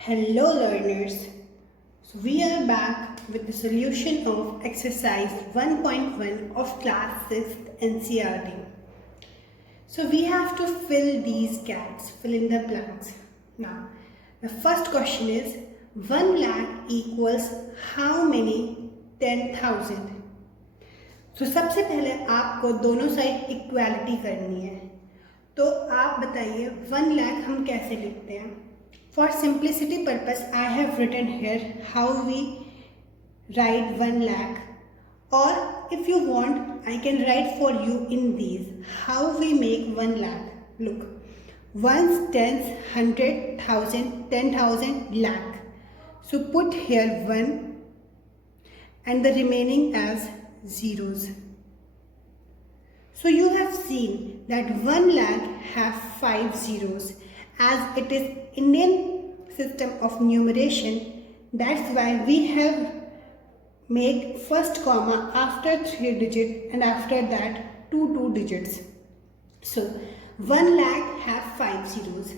Hello learners, so we are back with the solution of exercise 1.1 of class 6th NCERT. So we have to fill these gaps, fill in the blanks. Now, the first question is 1 lakh equals how many 10,000? तो सबसे पहले आपको दोनों side equality करनी है. तो आप बताइए 1 लाख हम कैसे लिखते हैं. For simplicity purpose, I have written here how we write 1 lakh, or if you want, I can write for you in these how we make 1 lakh. Look, ones, tens, 100, 1000, 10,000, lakh. So put here 1 and the remaining as zeros. So you have seen that 1 lakh have 5 zeros. As it is Indian system of numeration, that's why we have make first comma after 3 digits and after that 2 digits. So 1 lakh have 5 zeros.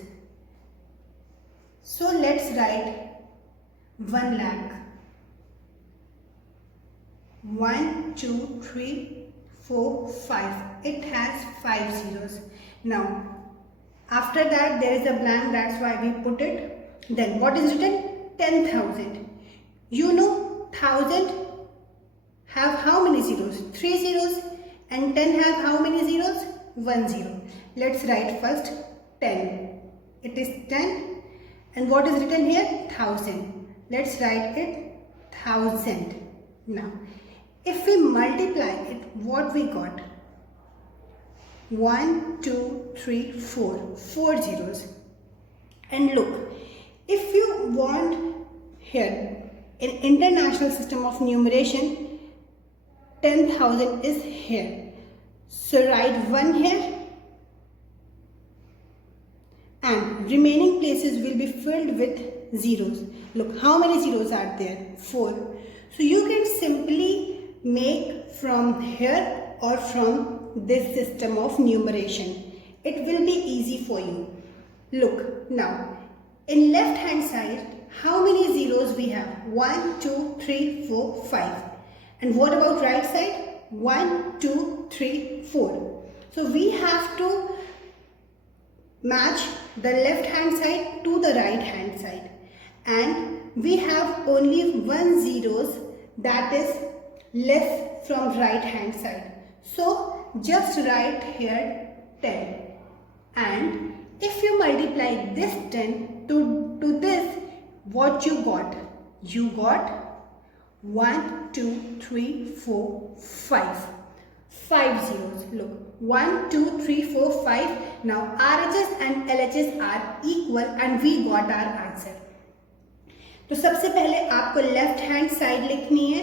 So let's write 1 lakh. 1, 2, 3, 4, 5. It has 5 zeros. Now after that there is a blank, that's why we put it. Then what is written? 10,000. You know 1000 have how many zeros? 3 zeros. And 10 have how many zeros? 1 zero. Let's write first 10. It is 10. And what is written here? 1000. Let's write it 1000. Now if we multiply it, what we got? 1, 2, 3, 4. 4 zeros. And look, if you want here, in international system of numeration, 10,000 is here. So write 1 here. And remaining places will be filled with zeros. Look, how many zeros are there? 4. So you can simply make from here or from this system of numeration. It will be easy for you. Look, now in left hand side, how many zeros we have? 1, 2, 3, 4, 5. And what about right side? 1, 2, 3, 4. So we have to match the left hand side to the right hand side. And we have only 1 zeros, that is less from right hand side. So just write here 10. And if you multiply this 10 to this, what you got? You got 1, 2, 3, 4, 5. 5 zeros. Look, 1, 2, 3, 4, 5. Now RHS and LHS are equal and we got our answer. तो सबसे पहले आपको left hand side लिखनी है,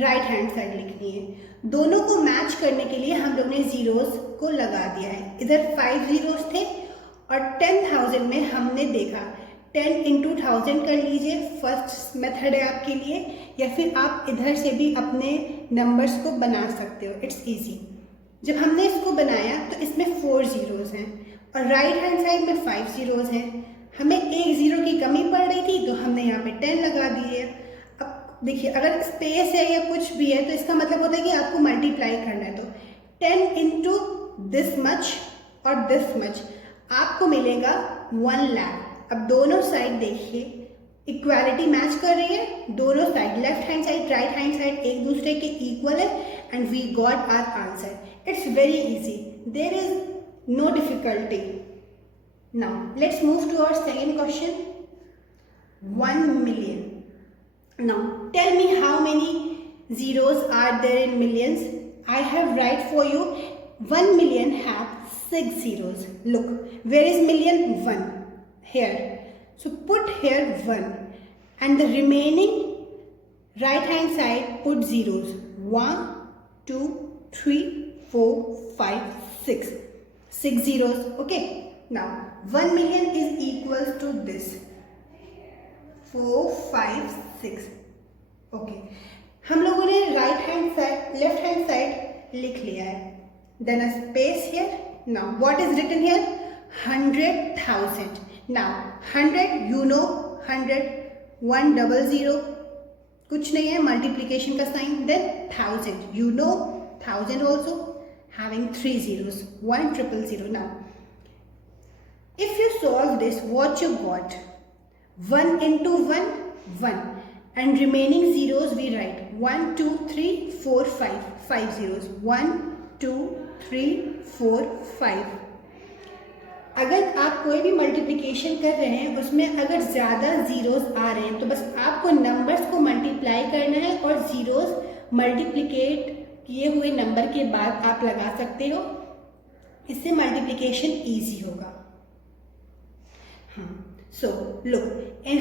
right hand side लिखनी है. दोनों को मैच करने के लिए हम लोग ने जीरोस को लगा दिया है. इधर 5 जीरोस थे और 10,000 में हमने देखा 10 into 1000 कर लीजिए. फर्स्ट मेथड है आपके लिए, या फिर आप इधर से भी अपने नंबर्स को बना सकते हो. It's easy. जब हमने इसको बनाया तो इसमें 4 जीरोस हैं और राइट हैंड साइड में 5 जीरोस हैं. हमें एक जीरो की कमी पड़ रही थी तो हमने यहाँ पे 10 लगा दिए. अब देखिए, अगर स्पेस है या कुछ भी है तो इसका मतलब होता है कि आपको मल्टीप्लाई करना है. तो 10 into दिस मच और दिस मच आपको मिलेगा 1 लाख. अब दोनों साइड देखिए, इक्वालिटी मैच कर रही है. दोनों side, left hand side, right hand side एक दूसरे के इक्वल है and we got our answer. It's very easy. There is no difficulty. Now let's move to our second question. 1 million. Now tell me how many zeros are there in millions. I have write for you 1 million have 6 zeros. Look, where is million? 1 here. So put here 1 and the remaining right hand side put zeros. 1, 2, 3, 4, 5, 6. 6 zeros. Okay. Now 1 million is equals to this 4, 5, 6. Okay. हम लोगों ने right hand side, left hand side लिख लिया है. Then a space here. Now what is written here? 100,000. Now 100, you know 100, 100, कुछ नहीं है, multiplication का sign. Then 1000, you know 1000 also having 3 zeros, 1000. Now if you solve this, what you got? 1 into 1, 1, and remaining zeros we write 1 2 3 4 5, 5 zeros, 1 2 3 4 5. अगर आप कोई भी multiplication कर रहे हैं उसमें अगर ज़्यादा ज़ीरोज़ आ रहे हैं तो बस आपको नंबर्स को मल्टीप्लाई करना है और ज़ीरोज़ मल्टीप्लिकेट किए हुए नंबर के बाद आप लगा सकते हो. इससे मल्टीप्लिकेशन ईजी होगा. हाँ, so look in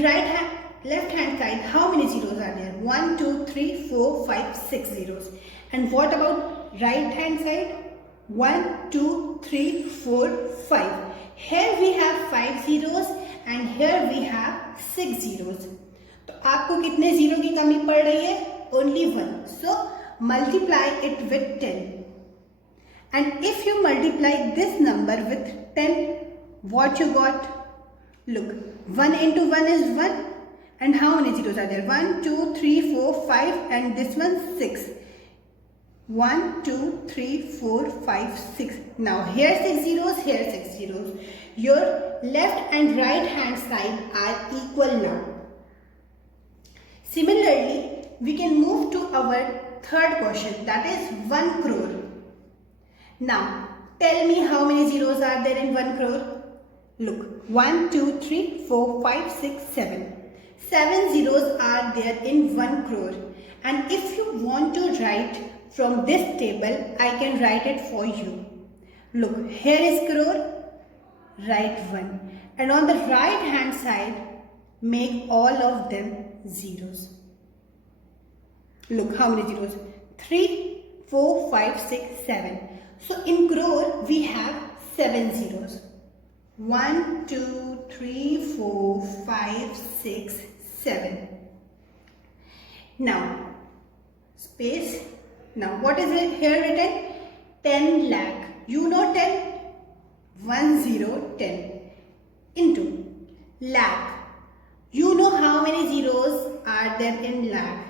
left hand side, how many zeros are there? 1 2 3 4 5 6 zeros. And what about right hand side? 1 2 3 4 5. Here we have 5 zeros and here we have 6 zeros. तो आपको कितने जीरो की कमी पड़ रही है? Only 1. So multiply it with 10. And if you multiply this number with 10, what you got? Look, 1 into 1 is 1. And how many zeros are there? 1 2 3 4 5 and this one 6. 1 2 3 4 5 6. Now here 6 zeros, here 6 zeros. Your left and right hand side are equal now. Similarly, we can move to our third question, that is 1 crore. Now tell me how many zeros are there in 1 crore? Look, 1 2 3 4 5 6 7. 7 zeros are there in 1 crore. And if you want to write from this table, I can write it for you. Look, here is crore, write 1. And on the right hand side, make all of them zeros. Look, how many zeros? 3, 4, 5, 6, 7. So in crore, we have 7 zeros. 1, 2, 3, 4, 5, 6, 7. Now, space. Now, what is it here written? 10 lakh. You know 10? 1 0 10 into lakh. You know how many zeros are there in lakh?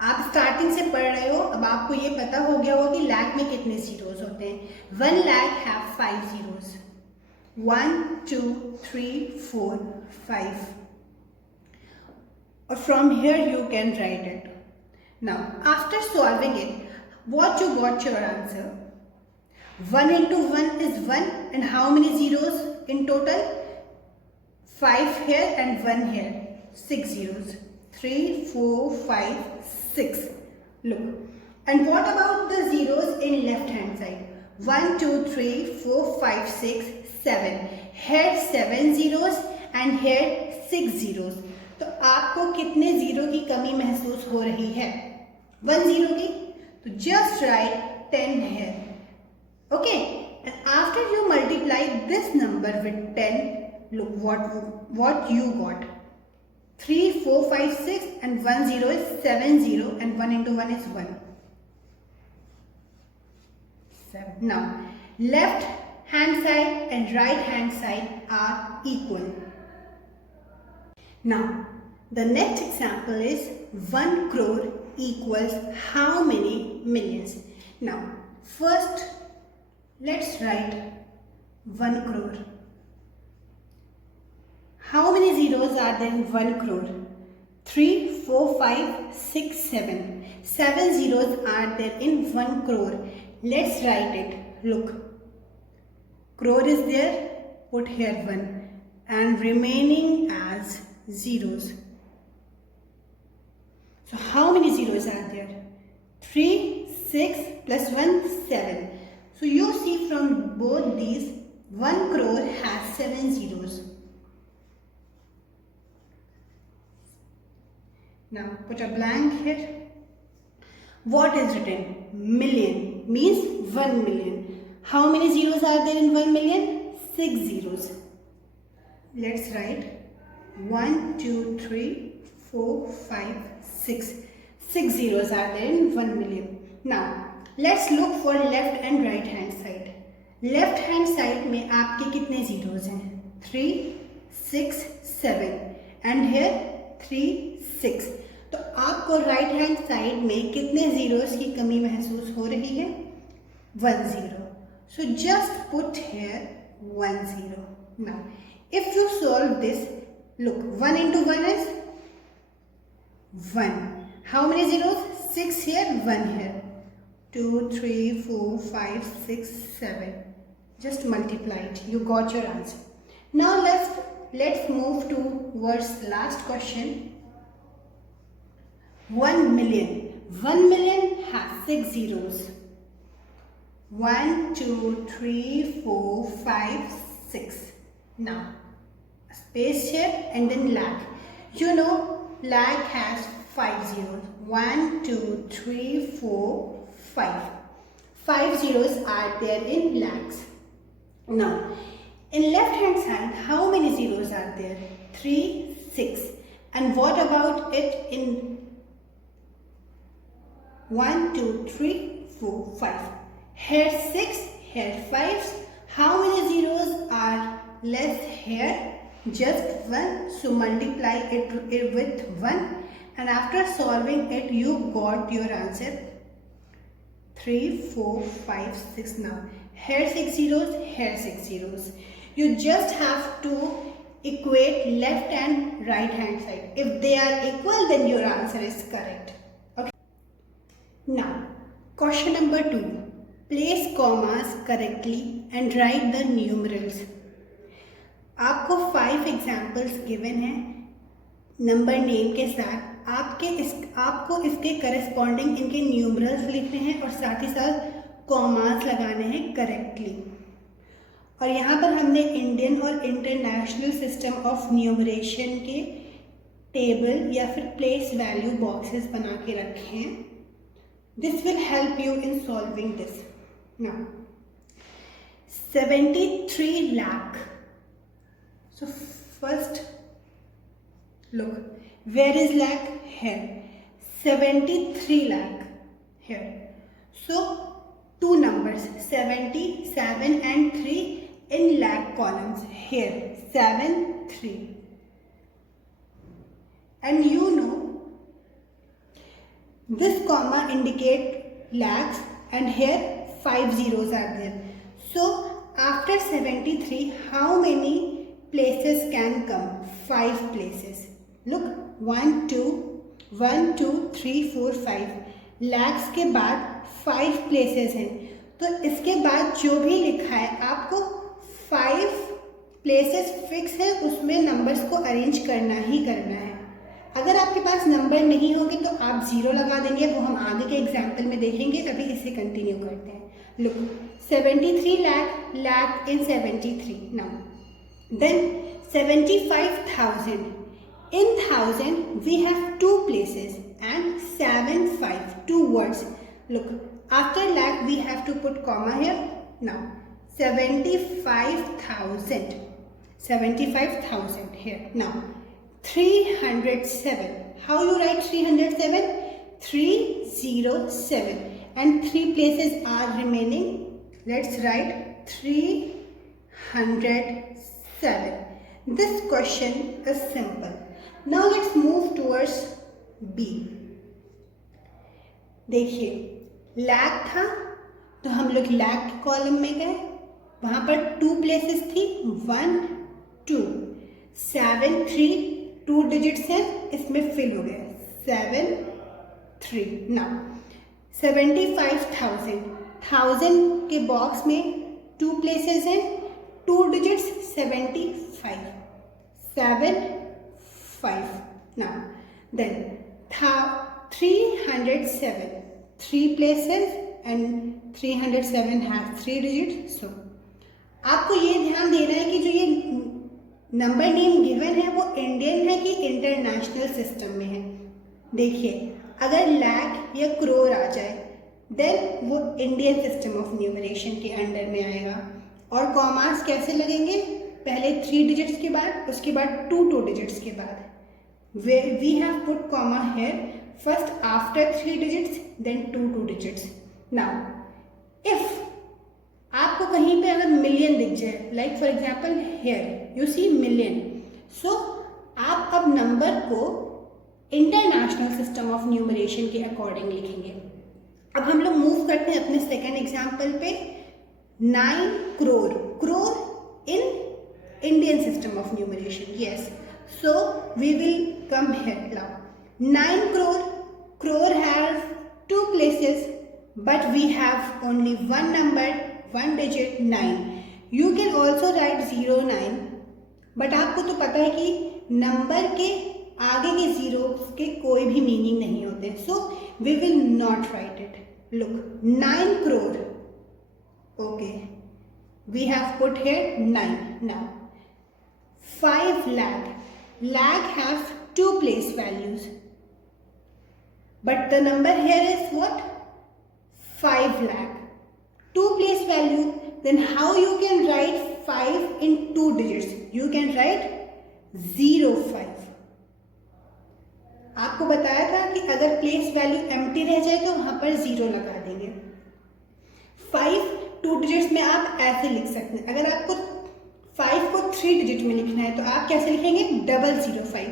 आप starting से पढ़ रहे हो, अब आपको ये पता हो गया होगा कि लाख में कितने जीरोस होते हैं. 1 lakh have 5 zeros. 1 2 3 4 5. Or from here you can write it. Now after solving it, what you got your answer? 1 into 1 is 1 and how many zeros in total? 5 here and 1 here. 6 zeros. 3, 4, 5, 6. Look. And what about the zeros in left hand side? 1, 2, 3, 4, 5, 6, 7. Here 7 zeros and here 6 zeros. तो आपको कितने zero की कमी महसूस हो रही है? 1 zero की. तो just write 10 here. Okay. And after you multiply this number with 10, look what you got. 3, 4, 5, 6 and 1 0 is 7 0 and 1 into 1 is 1. 7. Now left hand side and right hand side are equal. Now, the next example is 1 crore equals how many millions? Now, first, let's write 1 crore. How many zeros are there in 1 crore? 3, 4, 5, 6, 7. 7 zeros are there in 1 crore. Let's write it. Look, crore is there, put here 1 and remaining as zeros. So how many zeros are there? 3, 6 plus 1, 7. So you see from both these 1 crore has 7 zeros. Now put a blank here. What is written? Million means 1 million. How many zeros are there in 1 million? 6 zeros. Let's write 1, 2, 3, 4, 5, 6. 6 zeros are there in 1 million. Now, let's look for left and right hand side. Left hand side में आपके कितने zeros हैं? 3, 6, 7. And here 3 6। तो आपको right hand side में कितने zeros की कमी महसूस हो रही है? 1 0. So just put here 1 0. Now if you solve this, look, 1 into 1 is 1. How many zeros? 6 here, 1 here. 2 3 4 5 6 7. Just multiply it. You got your answer. Now let's move towards last question. 1 million. 1 million has 6 zeros. 1 2 3 4 5 6. Now space here and then lakh. You know lakh has 5 zeros. 1 2 3 4 5. 5 zeros are there in lakhs. Now in left hand side, how many zeros are there? 3 6. And what about it in 1 2 3 4 5? Here 6, here 5. How many zeros are left here? Just 1. So multiply it with 1. And after solving it, you got your answer 3 4 5 6. Now here 6 zeros, here 6 zeros. You just have to equate left and right hand side. If they are equal, then your answer is correct. Okay. Now question number 2. Place commas correctly and write the numerals. आपको 5 examples given है number name के साथ. आपको इसके corresponding इनके numerals लिखने हैं और साथ ही साथ कॉमास लगाने हैं करेक्टली. और यहाँ पर हमने इंडियन और इंटरनेशनल सिस्टम ऑफ न्यूमरेशन के टेबल या फिर प्लेस वैल्यू बॉक्सेस बना के रखे हैं. This will help you in solving this. Now 73 lakh. So first look, where is lakh? Here. 73 lakh here. So two numbers 77 and 3 in lakh columns. Here 7 3. And you know this comma indicate lakhs and here 5 zeros are there. So after 73, how many places can come? 5 places. Look, 1 2 3 4 5. lakhs के बाद 5 places हैं. तो इसके बाद जो भी लिखा है आपको 5 places फिक्स है, उसमें नंबर्स को अरेंज करना ही करना है. अगर आपके पास नंबर नहीं होंगे तो आप 0 लगा देंगे. वो हम आगे के एग्जाम्पल में देखेंगे. अभी इसे कंटिन्यू करते हैं. Look, 73 lakh in 73. Now then 75,000. In 1000 we have 2 places and 7 5 2 words. Look, after lakh we have to put comma here. Now 75,000 here. Now 307. How you write 307? 307. And 3 places are remaining. Let's write 307. This question is simple. Now let's move towards B. देखिए lakh था तो हम लोग lakh column में गए. वहाँ पर 2 places थी. 1 2 7 3 2 digits हैं, इसमें फिल हो गया 7 3. Now 75,000. 1000 के बॉक्स में 2 places हैं, 2 digits 75 7 5. Now then 307. 3 places and 307 has 3 digits. So आपको ये ध्यान देना है कि जो ये नंबर नेम गिवन है वो इंडियन है कि इंटरनेशनल सिस्टम में है. देखिए अगर लाख या करोड़ आ जाए देन वो इंडियन सिस्टम ऑफ न्यूमरेशन के अंडर में आएगा. और कॉमास कैसे लगेंगे? पहले 3 डिजिट्स के बाद, उसके बाद 2 डिजिट्स के बाद. We have put comma here first after 3 digits then 2 digits. Now if आपको कहीं पे अगर मिलियन दिख जाए, like for example here you see million, so आप अब आप नंबर को इंटरनेशनल सिस्टम ऑफ न्यूमरेशन के अकॉर्डिंग लिखेंगे। अब हम लोग मूव करते हैं अपने सेकेंड एग्जाम्पल पे। 9 crore, crore in Indian system of numeration, yes. So we will come here now. 9 crore, crore has 2 places, but we have only one number, one digit 9. You can also write 09, but आपको तो पता है कि number के आगे के zero के कोई भी मीनिंग नहीं होते, so we will not write it. Look, 9 crore. Okay, we have put here 9. Now 5 lakh. Lakh has 2 place values, but the number here is what? 5 lakh. 2 place value. Then how you can write 5 in 2 digits? You can write 05. आपको बताया था कि अगर place value empty रह जाए तो वहां पर 0 लगा देंगे। 5 2 डिजिट्स में आप ऐसे लिख सकते हैं। अगर आपको 5 को 3 डिजिट में लिखना है तो आप कैसे लिखेंगे? 005,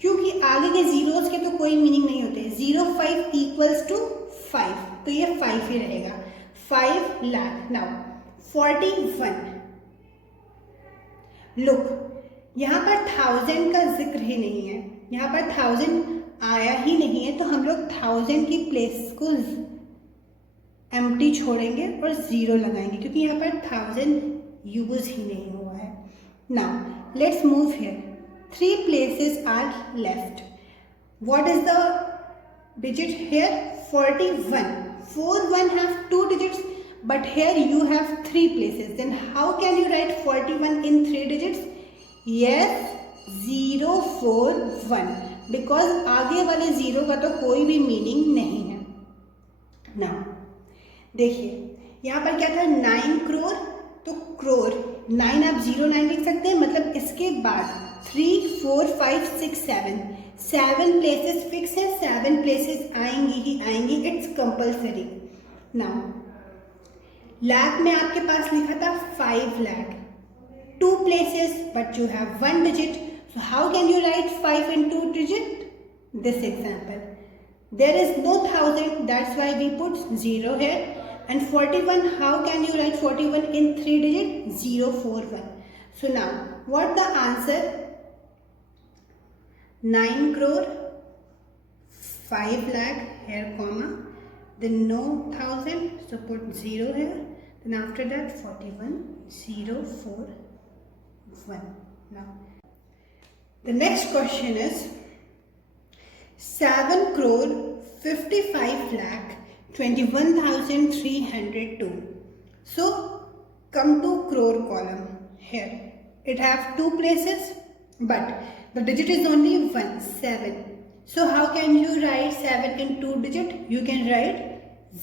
क्योंकि आगे के जीरोस के तो कोई मीनिंग नहीं होते। 05 इक्वल्स टू 5, तो ये 5 ही रहेगा। 5 लाख। नाउ 41। लुक, यहाँ पर 1000 का जिक्र ही नहीं है, यहाँ पर 1000 आया ही नहीं है, तो हम लोग 1000 की प्लेस को एम्प्टी छोड़ेंगे और 0 लगाएंगे, क्योंकि यहाँ पर 1000 यूज ही नहीं हुआ है। Now let's move here. 3 places are left. What is the digit here? 41. 41 have 2 digits, but here you have 3 places. Then how can you write 41 in 3 digits? Yes, 041, because आगे वाले 0 का तो कोई भी मीनिंग नहीं है। नाउ देखिए, यहाँ पर क्या था? 9 crore, तो crore 9 आप 09 लिख सकते हैं, मतलब इसके बाद 3 4 5 6 7 प्लेसेस फिक्स है, 7 प्लेसेस आएंगी ही आएंगी, इट्स कंपल्सरी। नाउ लाख में आपके पास लिखा था 5 lakh, 2 places, but you have 1 digit. So how can you write 5 in 2 digit? This example. There is no 1000, that's why we put 0 here. And 41, how can you write 41 in 3 digit? 041. So now, what the answer? 9 crore, 5 lakh, here comma, then no 1000, so put 0 here. Then after that 41, 041. Now the next question is 7 crore 55 lakh 21,302. So come to crore column. Here it have 2 places, but the digit is only 1, 7. So how can you write 7 in 2 digit? You can write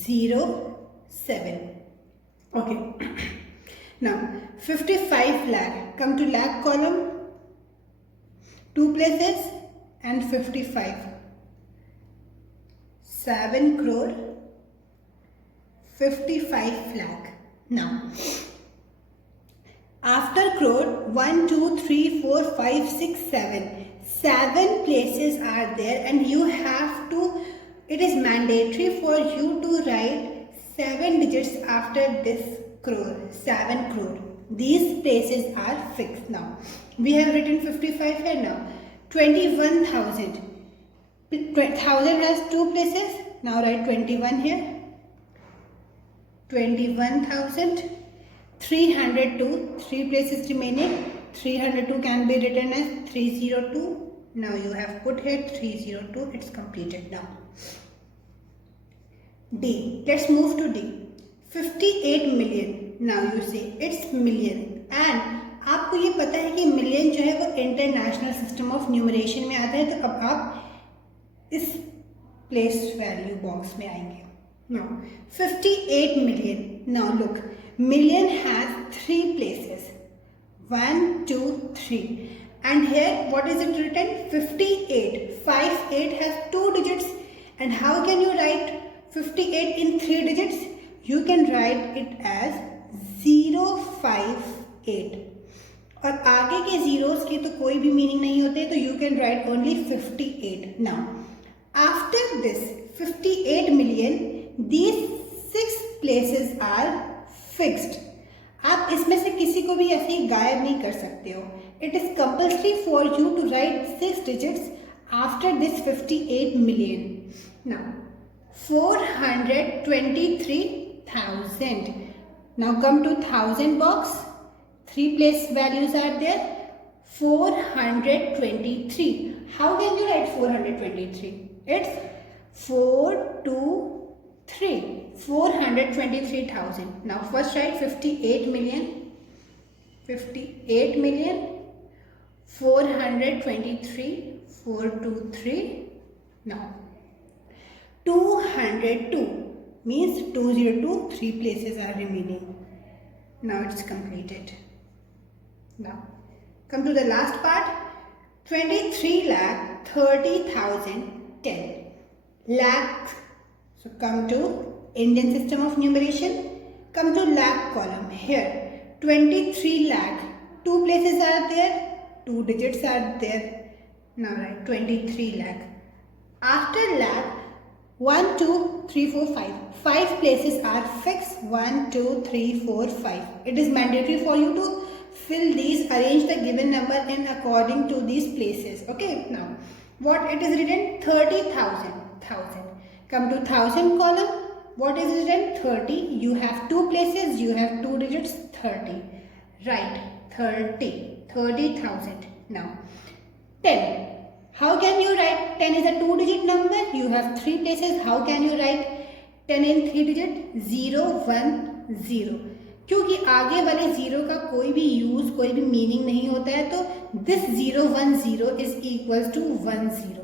07. Okay. Now 55 lakh. Come to lakh column. 2 places and 55. 7 crore 55 lakh. Now after crore 1 2 3 4 5 6 7. 7 places are there, and you have to, it is mandatory for you to write 7 digits after this crore. 7 crore. These places are fixed. Now we have written 55 here. Now 21,000. 1000 has 2 places. Now write 21 here. 21,000. 302. 3 places remaining. 302 can be written as 302. Now you have put here 302. It's completed now. D. Let's move to D. 58 million. Now you say it's million, and आपको ये पता है कि million जो है वो international system of numeration में आता है, तो अब आप इस प्लेस वैल्यू बॉक्स में आएंगे। Now 58 million. Now look, million has 3 places, 1 2 3, and here what is it written? 58. 58 has 2 digits, and how can you write 58 in 3 digits? You can write it as 058. और आगे के जीरोस के तो कोई भी meaning नहीं होते, तो you can write only 58. Now after this 58 million, these 6 places are fixed. आप इसमें से किसी को भी ऐसे ही गायब नहीं कर सकते हो. It is compulsory for you to write 6 digits after this 58 million. Now 423,000. Now come to thousand box. 3 place values are there. 423. How can you write 423? It's 423. 423,000. Now first write 58 million. 58 million. 423. 423. Now 202 means 202. 3 places are remaining. Now it's completed. Now come to the last part. 23,30,010 lakh. So come to Indian system of numeration. Come to lakh column. Here 23 lakh. 2 places are there. 2 digits are there. Now write 23 lakh. After lakh, 1, 2, 3, 4, 5. 5 places are fixed. 1, 2, 3, 4, 5. It is mandatory for you to fill these, arrange the given number in according to these places. Okay, now what it is written? 30,000. 1000. Come to thousand column. What is written? 30. You have 2 places. You have 2 digits. 30. Right. 30. 30,000. Now 10. How can you write 10 is a 2-digit number? You have 3 places. How can you write 10 in 3 digit? 0, 1, 0. क्योंकि आगे वाले 0 का कोई भी use, कोई भी meaning नहीं होता है, तो this 0, 1, 0 is equals to 1, 0.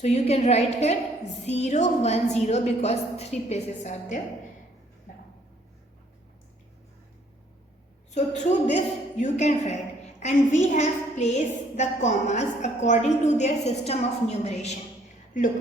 So you can write here 0, 1, 0 because 3 places are there. So through this you can write. And we have placed the commas according to their system of numeration. Look,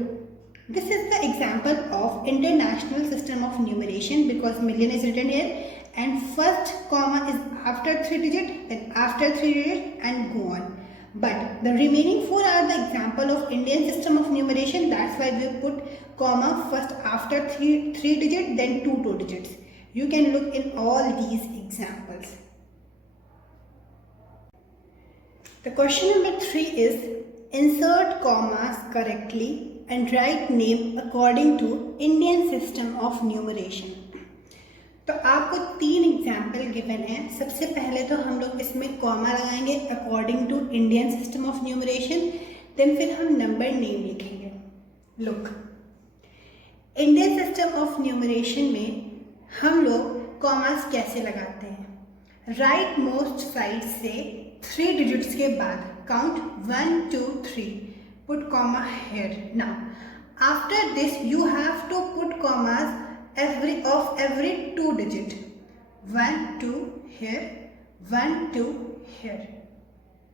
this is the example of international system of numeration because million is written here and first comma is after 3 digit, then after 3 digit and go on. But the remaining 4 are the example of Indian system of numeration. That's why we put comma first after 3 digit, then 2 digits. You can look in all these examples. The question number 3 is insert commas correctly and write name according to Indian system of numeration. तो आपको 3 example given है. सबसे पहले तो हम लोग इसमें comma लगाएंगे according to Indian system of numeration, then फिर हम नंबर नेम लिखेंगे. Look, Indian system of numeration में हम लोग कॉमास कैसे लगाते हैं? राइट मोस्ट साइड से 3 digits के बाद count 1, 2, 3. Put comma here. Now, after this you have to put commas every 2 digit. 1, 2 here. 1, 2 here.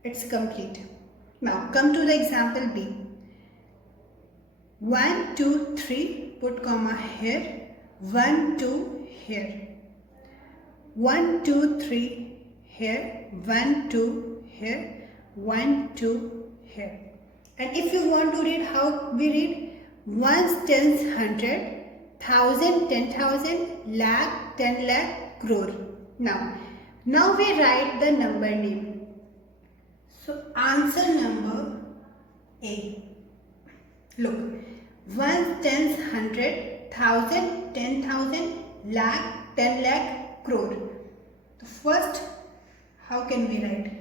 It's complete. Now come to the example B. 1, 2, 3. Put comma here. 1, 2 here. 1, 2, 3 here. 1, 2 here. 1, 2 here. And if you want to read, how we read? Ones, tens, 100, 1000, 10,000, lakh, 10 lakh, crore. Now we write the number name. So answer number A. Look, ones, tens, 100, 1000, 10,000, lakh, 10 lakh, crore. So first, how can we write?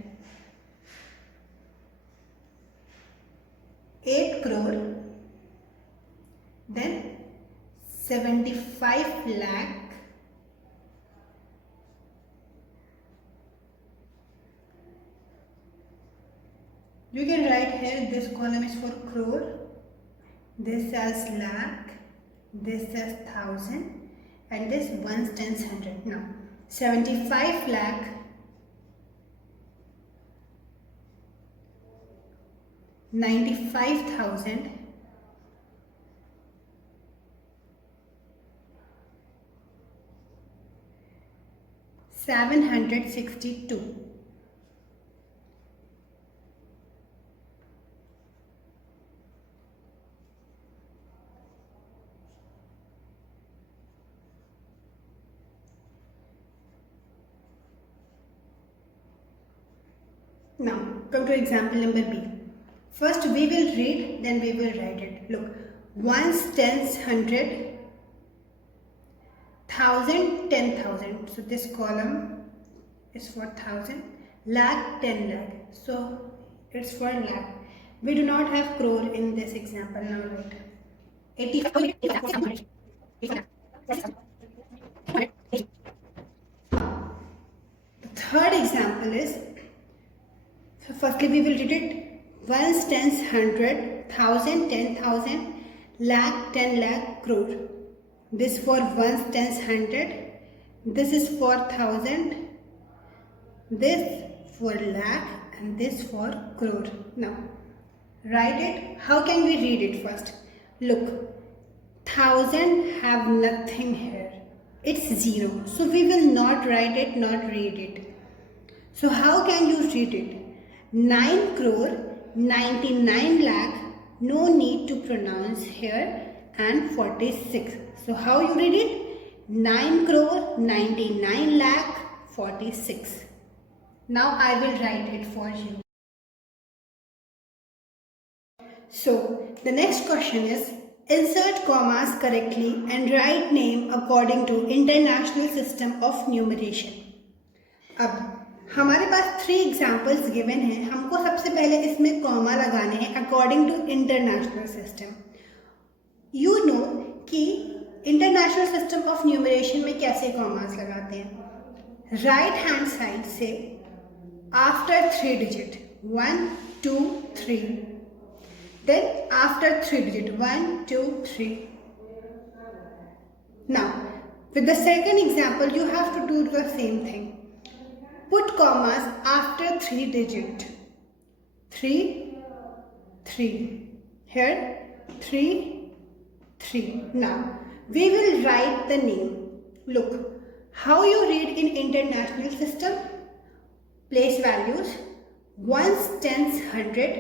8 crore, then 75 lakh, you can write here, this column is for crore, this says lakh, this says 1000 and this ones, tens, 100. Now 75 lakh, 95,000, 762. Now come to example number B. First we will read, then we will write it. Look, ones, tens, hundred, thousand, 10,000. So this column is for thousand, lakh, 10 lakh. So it's for lakh. We do not have crore in this example. Now write 85. The third example is, so firstly we will read it. Ones, tens, hundred, thousand, 10,000, lakh, 10 lakh, crore. This for ones, tens, hundred. This is for thousand. This for lakh, and this for crore. Now write it. How can we read it first? Look, thousand have nothing here. It's zero. So we will not write it, not read it. So how can you read it? 9 crore, 99 lakh, no need to pronounce here, and 46. So how you read it? 9 crore, 99 lakh, 46. Now I will write it for you. So the next question is, insert commas correctly and write name according to International System of Numeration. अब हमारे पास 3 examples given हैं. हमको सबसे पहले इसमें comma लगाने हैं according to international system. You know कि इंटरनेशनल सिस्टम ऑफ न्यूमरेशन में कैसे कॉमास लगाते हैं. राइट हैंड साइड से after 3 digit 1 2 3, then after 3 digit 1 2 3. Now with the second example you have to do the same thing. Put commas after 3 digit 3 3, here 3 3. Now we will write the name. Look how you read in international system. Place values: ones, tens, hundred,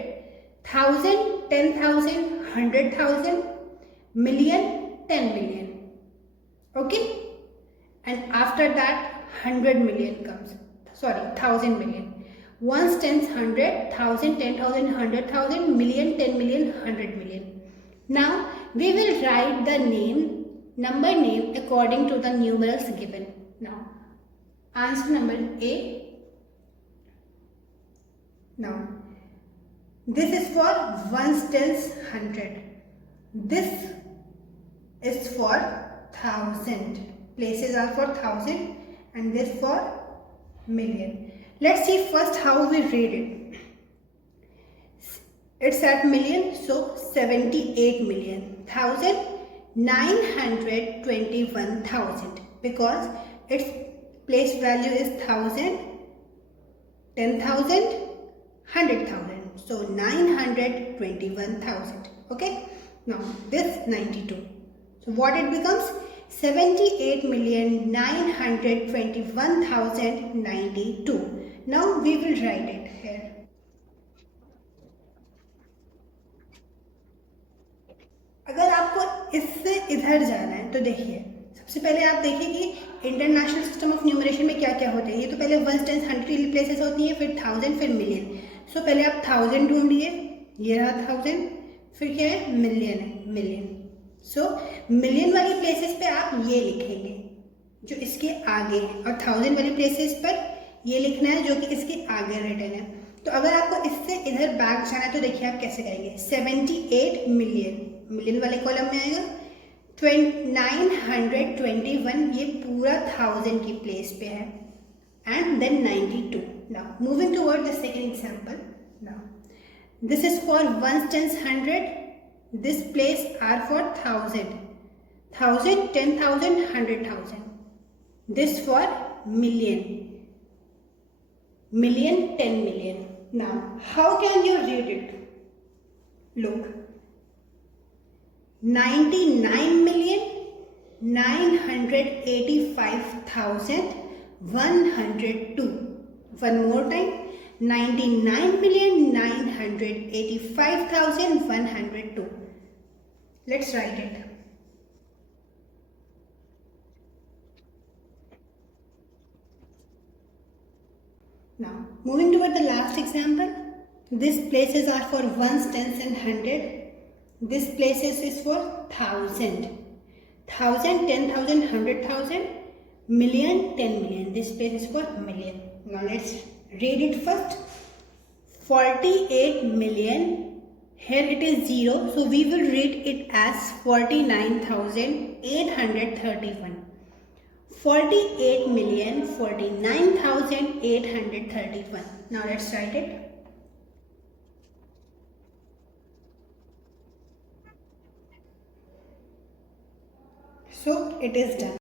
thousand, 10,000, 100,000, million, 10 million. Okay, and after that 100 million comes. Sorry, 1000 million. Ones, tens, 100, 1000, 10,000, 100,000, million, 10 million, 100 million. Now we will write the name, number name according to the numerals given. Now answer number A. Now this is for ones, tens, 100. This is for 1000. Places are for 1000 and this for million. Let's see first how we read it. It's at million, so 78 million. 1000, 921,000, because its place value is 1000, 10,000, 100,000. So 921,000. Okay. Now this 92. So what it becomes? 78,921,092. Now we will write it here. अगर आपको इससे इधर जाना है तो देखिए, सबसे पहले आप देखिए कि इंटरनेशनल सिस्टम ऑफ न्यूमरेशन में क्या क्या होते हैं. ये तो पहले वंस, टेंस, 100 प्लेसेस होती हैं, फिर 1000, फिर मिलियन. सो पहले आप 1000 ढूंढिए, ये रहा 1000, फिर क्या है, मिलियन है, मिलियन. सो मिलियन वाली प्लेसेस पे आप ये लिखेंगे जो इसके आगे है, और 1000 वाली प्लेसेस पर ये लिखना है जो कि इसके आगे रिटन है. तो अगर आपको इससे इधर बैक जाना है तो देखिए आप कैसे करेंगे. 78 मिलियन मिलियन वाले कॉलम में आएगा. 921 ये पूरा 1000 की प्लेस पे है, and then 92. Now moving toward the second example. Now this is for ones, tens, 100. This place are for 1000, 1000, 10,000, 100,000. This for million, million, 10 million. Now how can you read it? Look, 99,985,102. One more time, 99,985,102. Let's write it. Now, moving toward the last example, these places are for ones, tens and hundred. This places is for thousand. Thousand, 10,000, 100,000, million, 10 million. This place is for million. Now let's read it first. 48 million. Here it is 0. So we will read it as 49,831. 48,049,831. Now let's write it. So it is done.